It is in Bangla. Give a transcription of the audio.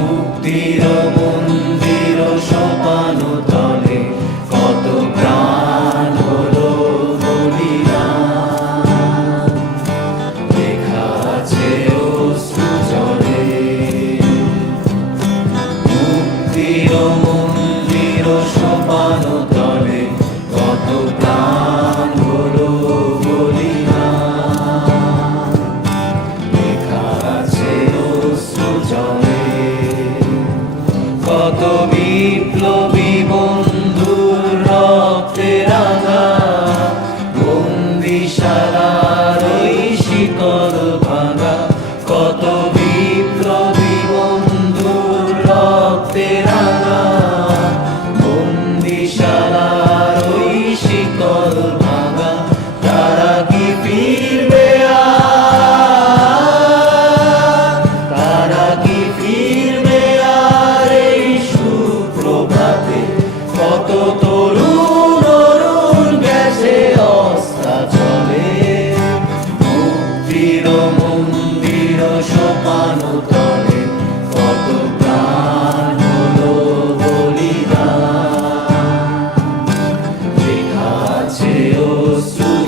মুক্তির মন্দির সোপান তলে কত প্রাণ হলো বলিদান। লেখা আছে অশ্রু জলে মুক্তির মন্দির সোপান তলে কত প্রাণ হলো লেখা আছে ওই কর ভাঙা কত posso